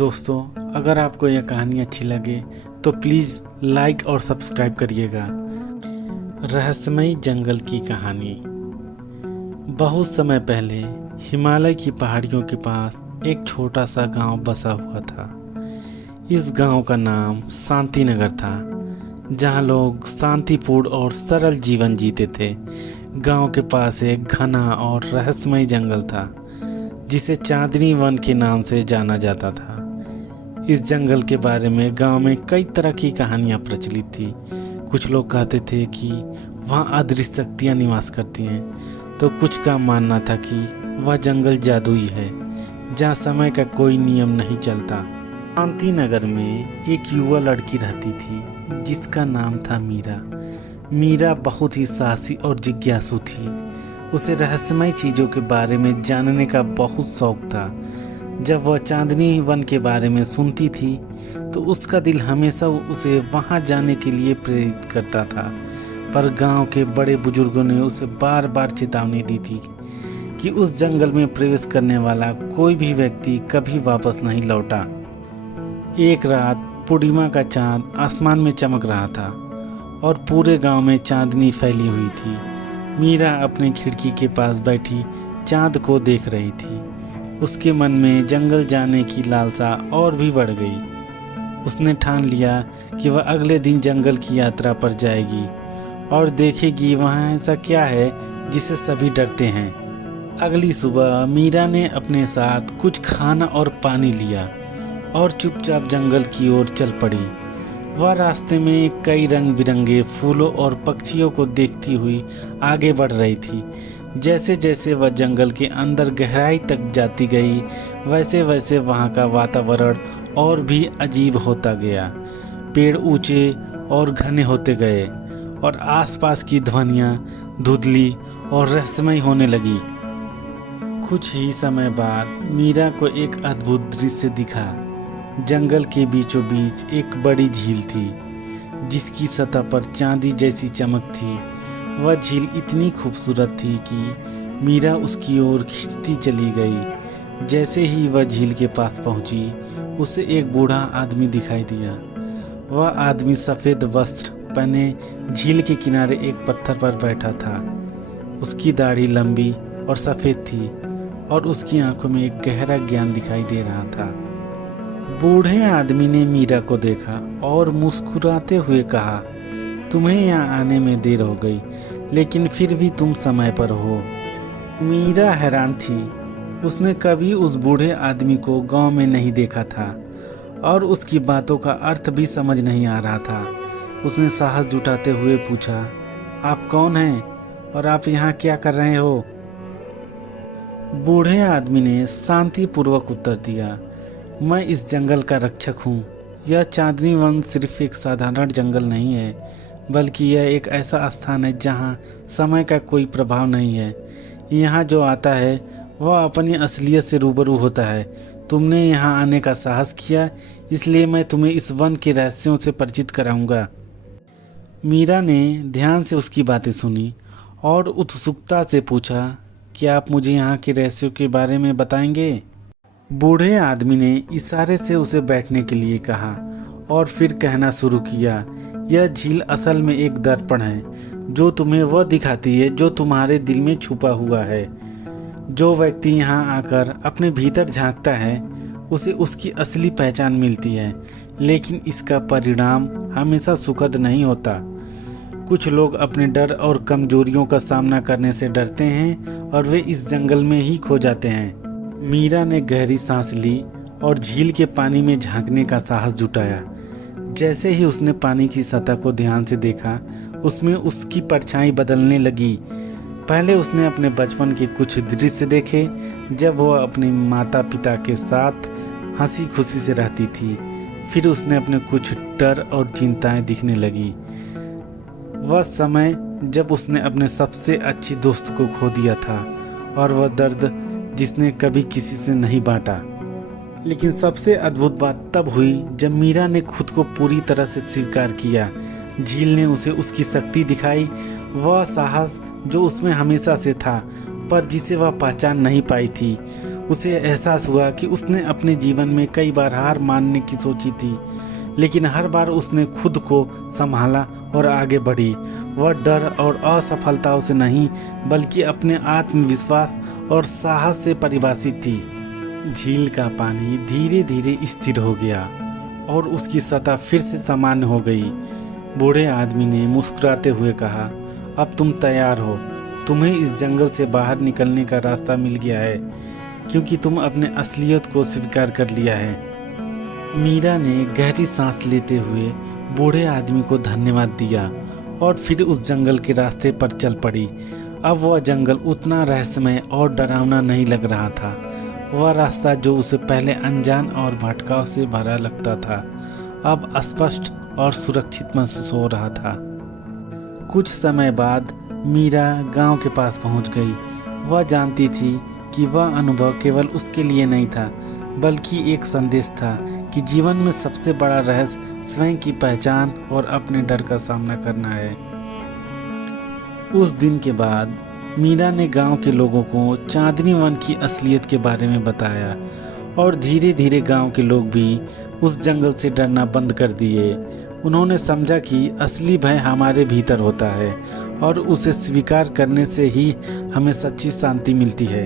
दोस्तों, अगर आपको यह कहानी अच्छी लगे तो प्लीज़ लाइक और सब्सक्राइब करिएगा। रहस्यमयी जंगल की कहानी। बहुत समय पहले हिमालय की पहाड़ियों के पास एक छोटा सा गांव बसा हुआ था। इस गांव का नाम शांतिनगर था, जहां लोग शांतिपूर्ण और सरल जीवन जीते थे। गांव के पास एक घना और रहस्यमय जंगल था, जिसे चांदनी वन के नाम से जाना जाता था। इस जंगल के बारे में गांव में कई तरह की कहानियां प्रचलित थी। कुछ लोग कहते थे कि वहां अदृश्य शक्तियां निवास करती हैं, तो कुछ का मानना था कि वह जंगल जादुई है, जहां समय का कोई नियम नहीं चलता। शांतिनगर में एक युवा लड़की रहती थी, जिसका नाम था मीरा। मीरा बहुत ही साहसी और जिज्ञासु थी। उसे रहस्यमय चीज़ों के बारे में जानने का बहुत शौक था। जब वह चांदनी वन के बारे में सुनती थी तो उसका दिल हमेशा उसे वहां जाने के लिए प्रेरित करता था। पर गांव के बड़े बुजुर्गों ने उसे बार बार चेतावनी दी थी कि उस जंगल में प्रवेश करने वाला कोई भी व्यक्ति कभी वापस नहीं लौटा। एक रात पूर्णिमा का चांद आसमान में चमक रहा था और पूरे गांव में चांदनी फैली हुई थी। मीरा अपने खिड़की के पास बैठी चांद को देख रही थी। उसके मन में जंगल जाने की लालसा और भी बढ़ गई। उसने ठान लिया कि वह अगले दिन जंगल की यात्रा पर जाएगी और देखेगी वहाँ ऐसा क्या है जिसे सभी डरते हैं। अगली सुबह मीरा ने अपने साथ कुछ खाना और पानी लिया और चुपचाप जंगल की ओर चल पड़ी। वह रास्ते में कई रंग बिरंगे फूलों और पक्षियों को देखती हुई आगे बढ़ रही थी। जैसे जैसे वह जंगल के अंदर गहराई तक जाती गई, वैसे वैसे वहाँ का वातावरण और भी अजीब होता गया। पेड़ ऊंचे और घने होते गए और आसपास की ध्वनियाँ धुंधली और रहस्यमय होने लगी। कुछ ही समय बाद मीरा को एक अद्भुत दृश्य दिखा। जंगल के बीचों बीच एक बड़ी झील थी, जिसकी सतह पर चांदी जैसी चमक थी। वह झील इतनी खूबसूरत थी कि मीरा उसकी ओर खिंचती चली गई। जैसे ही वह झील के पास पहुंची, उसे एक बूढ़ा आदमी दिखाई दिया। वह आदमी सफ़ेद वस्त्र पहने झील के किनारे एक पत्थर पर बैठा था। उसकी दाढ़ी लंबी और सफ़ेद थी और उसकी आंखों में एक गहरा ज्ञान दिखाई दे रहा था। बूढ़े आदमी ने मीरा को देखा और मुस्कुराते हुए कहा, तुम्हें यहाँ आने में देर हो गई, लेकिन फिर भी तुम समय पर हो। मीरा हैरान थी। उसने कभी उस बूढ़े आदमी को गांव में नहीं देखा था और उसकी बातों का अर्थ भी समझ नहीं आ रहा था। उसने साहस जुटाते हुए पूछा, आप कौन हैं और आप यहाँ क्या कर रहे हो? बूढ़े आदमी ने शांतिपूर्वक उत्तर दिया, मैं इस जंगल का रक्षक हूँ। यह चांदनी वन सिर्फ एक साधारण जंगल नहीं है, बल्कि यह एक ऐसा स्थान है जहाँ समय का कोई प्रभाव नहीं है। यहाँ जो आता है वह अपनी असलियत से रूबरू होता है। तुमने यहाँ आने का साहस किया, इसलिए मैं तुम्हें इस वन के रहस्यों से परिचित कराऊंगा। मीरा ने ध्यान से उसकी बातें सुनी और उत्सुकता से पूछा, क्या आप मुझे यहाँ के रहस्यों के बारे में बताएंगे? बूढ़े आदमी ने इशारे से उसे बैठने के लिए कहा और फिर कहना शुरू किया, यह झील असल में एक दर्पण है जो तुम्हें वह दिखाती है जो तुम्हारे दिल में छुपा हुआ है। जो व्यक्ति यहाँ आकर अपने भीतर झांकता है, उसे उसकी असली पहचान मिलती है, लेकिन इसका परिणाम हमेशा सुखद नहीं होता। कुछ लोग अपने डर और कमजोरियों का सामना करने से डरते हैं और वे इस जंगल में ही खो जाते हैं। मीरा ने गहरी सांस ली और झील के पानी में झांकने का साहस जुटाया। जैसे ही उसने पानी की सतह को ध्यान से देखा, उसमें उसकी परछाई बदलने लगी। पहले उसने अपने बचपन के कुछ दृश्य देखे, जब वह अपने माता पिता के साथ हंसी खुशी से रहती थी। फिर उसने अपने कुछ डर और चिंताएं दिखने लगी। वह समय जब उसने अपने सबसे अच्छी दोस्त को खो दिया था और वह दर्द जिसने कभी किसी से नहीं बांटा। लेकिन सबसे अद्भुत बात तब हुई जब मीरा ने खुद को पूरी तरह से स्वीकार किया। झील ने उसे उसकी शक्ति दिखाई, वह साहस जो उसमें हमेशा से था पर जिसे वह पहचान नहीं पाई थी। उसे एहसास हुआ कि उसने अपने जीवन में कई बार हार मानने की सोची थी, लेकिन हर बार उसने खुद को संभाला और आगे बढ़ी। वह डर और असफलताओं से नहीं बल्कि अपने आत्मविश्वास और साहस से परिभाषित थी। झील का पानी धीरे धीरे स्थिर हो गया और उसकी सतह फिर से सामान्य हो गई। बूढ़े आदमी ने मुस्कुराते हुए कहा, अब तुम तैयार हो। तुम्हें इस जंगल से बाहर निकलने का रास्ता मिल गया है, क्योंकि तुम अपने असलियत को स्वीकार कर लिया है। मीरा ने गहरी सांस लेते हुए बूढ़े आदमी को धन्यवाद दिया और फिर उस जंगल के रास्ते पर चल पड़ी। अब वह जंगल उतना रहस्यमय और डरावना नहीं लग रहा था। वह रास्ता जो उसे पहले अनजान और भटकाव से भरा लगता था, अब स्पष्ट और सुरक्षित महसूस हो रहा था। कुछ समय बाद मीरा गांव के पास पहुंच गई। वह जानती थी कि वह अनुभव केवल उसके लिए नहीं था, बल्कि एक संदेश था कि जीवन में सबसे बड़ा रहस्य स्वयं की पहचान और अपने डर का सामना करना है। उस दिन के बाद मीरा ने गांव के लोगों को चांदनी वन की असलियत के बारे में बताया और धीरे धीरे गांव के लोग भी उस जंगल से डरना बंद कर दिए। उन्होंने समझा कि असली भय हमारे भीतर होता है और उसे स्वीकार करने से ही हमें सच्ची शांति मिलती है।